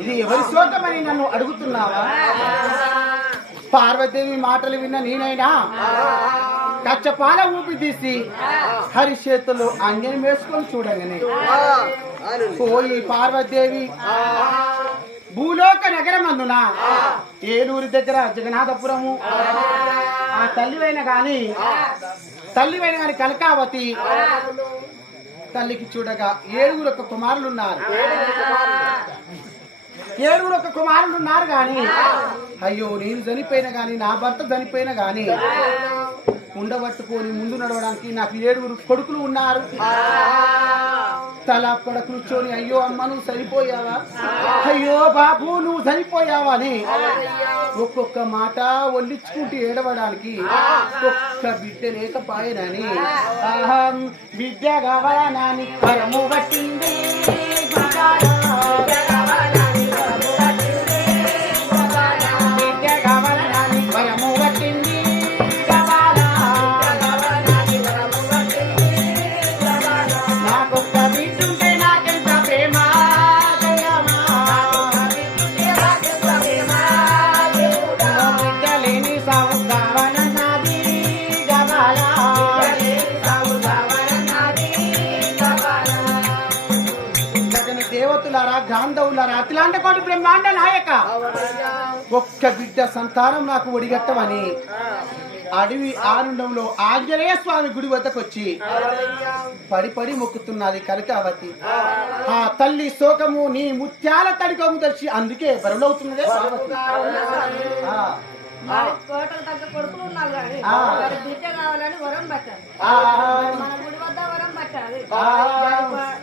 ఇది ఎవరి శోకమని నన్ను అడుగుతున్నావా? పార్వతీదేవి మాటలు విన్న నేనైనా కచ్చపాల ఊపి తీసి హరి చేతులు అంజని వేసుకొని చూడగానే పోయి పార్వతీదేవి భూలోక నగరమందున ఏలూరి దగ్గర జగన్నాథపురము ఆ తల్లివైన గాని కనకావతి తల్లికి చూడగా ఏడుగురు ఒక కుమారులు ఉన్నారు గాని అయ్యో నేను చనిపోయినా గాని నా భర్త చనిపోయినా గాని ఉండబట్టుకొని ముందు నడవడానికి నాకు 7 కొడుకులు ఉన్నారు. తల అక్కడ కూర్చొని అయ్యో అమ్మ నువ్వు చనిపోయావా, అయ్యో బాబు నువ్వు చనిపోయావా అని ఒక్కొక్క మాట ఒల్లించుకుంటూ ఏడవడానికి ఒక్క బిడ్డ లేకపోయేనని బిడ్డ కావాలని కరము పట్టింది. గాంధవులారా అఖిలాండ కోటి బ్రహ్మాండ నాయక ఒక్క బిడ్డ సంతానం నాకు ఒడిగట్టమని అడవి ఆనందంలో ఆంజనేయ స్వామి గుడి వద్దకు వచ్చి పడి మొక్కుతున్నది కనకావతి. ఆ తల్లి శోకము నీ ముత్యాల తడికము తెచ్చి అందుకే బరువులవుతున్నదే పార్వతి. కోటలు తగ్గ కొడుకులు ఉన్నారు కానీ బిడ్డ కావాలని వరం పట్టాలి. మన గుడి వద్ద వరం పట్టాలి.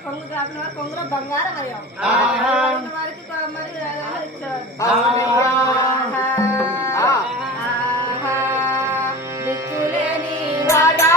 కొంగు కాపిన కొంగులో బంగారం అయ్యాం వారికి మరి దిక్కులేని వాడా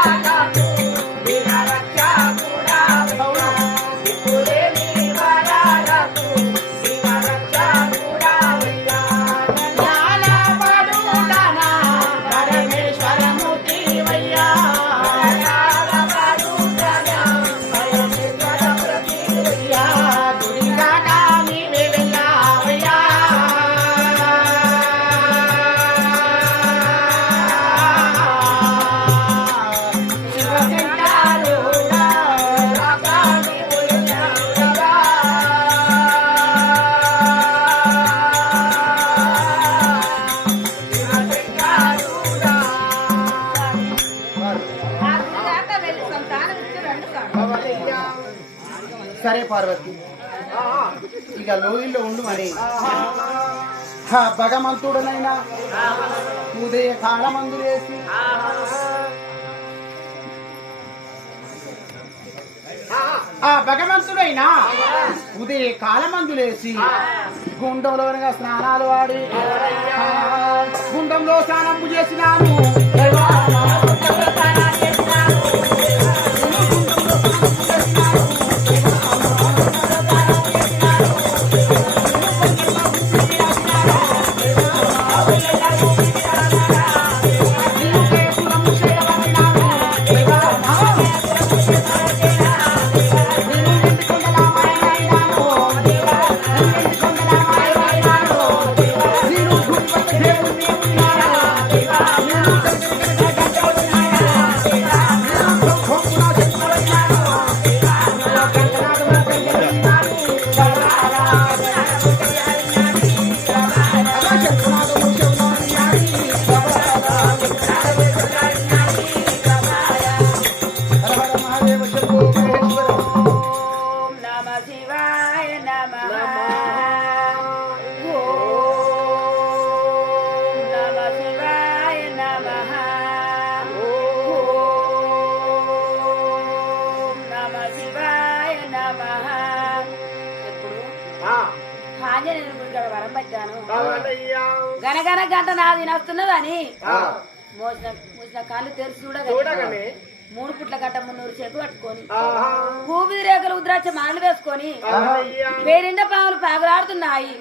సరే పార్వతి ఇక లోయల్లో ఉండు అని భగవంతుడనైనా ఉదయ కాలమందులేసి భగవంతుడైనా ఉదయ కాలమందులేసి గుండంలో స్నానాలు వాడి గుండంలో స్నానం చేసినాను. వరం పట్టాను గనగన గంట నాది నస్తున్నదని మోసిన కాళ్ళు తెరిచి చూడగానే 3 పుట్ల గట్ట 300 చేతులు పట్టుకొని భూమిది రేఖలు ఉద్రాక్ష మానలు వేసుకొని పేరిండ పాములు పాగులాడుతున్నాయి.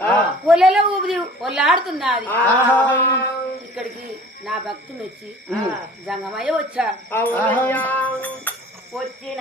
ఒళ్ళెలో ఊపిది ఒళ్ళాడుతున్నది. ఇక్కడికి నా భక్తి మెచ్చి జంగమయ్య వచ్చా వచ్చిన